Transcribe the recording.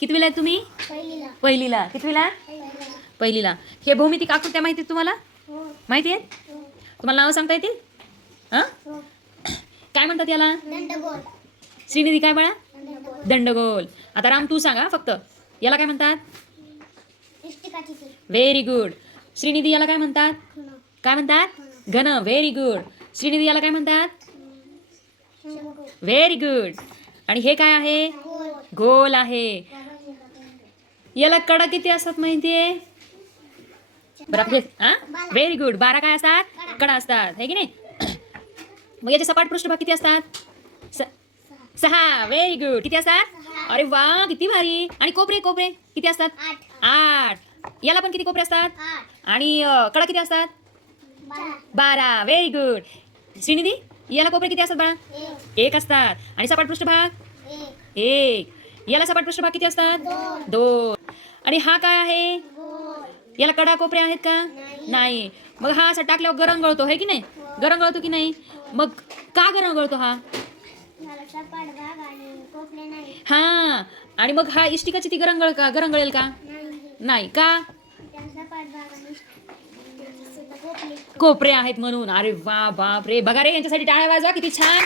कितवीला आहे तुम्ही? पहिलीला. कितवीला? पहिलीला. हे भौमितिक आकृत्या माहिती तुम्हाला? माहिती आहेत? तुम्हाला नाव सांगता येतील? हां, काय म्हणतात याला? श्रीनिधी काय बाळा? दंडगोल. आता राम तू सांगा फक्त, याला काय म्हणतात? Very good. श्रीनिधी याला काय म्हणतात? काय म्हणतात? घन. Very good. श्रीनिधी याला काय म्हणतात? Very good. आणि हे काय आहे? गोल आहे. याला कडा किती असतात माहितीये? बरोबर. Very good. 12 काय असतात? कडा असतात, है की नाही? मग याचे सपाट पृष्ठभाग किती असतात? 6. Very good. किती असतात? अरे वा, किती भारी. आणि कोपरे किती असतात? 8. याला पण किती कोपरे असतात? आणि कडा किती असतात? 12. Very good. श्रीनिधी याला कोपरे किती असतात बाळा? 1 असतात. आणि सपाट पृष्ठभाग 1. याला सपाट पृष्ठभाग किती असतात? 2. आणि हा काय आहे? याला कडा कोपरे आहेत का? नाही. मग हा असा टाकल्यावर गरम गळतो, है की नाही? गरम गळतो की नाही? मग का गरम गळतो हा? हा. आणि मग हा इष्टिकाची ती गरम गळेल का? नाही. का? कोपरे आहेत म्हणून. अरे वा, बाप रे. बघा रे, यांच्यासाठी टाळ्या वाजवा. किती छान.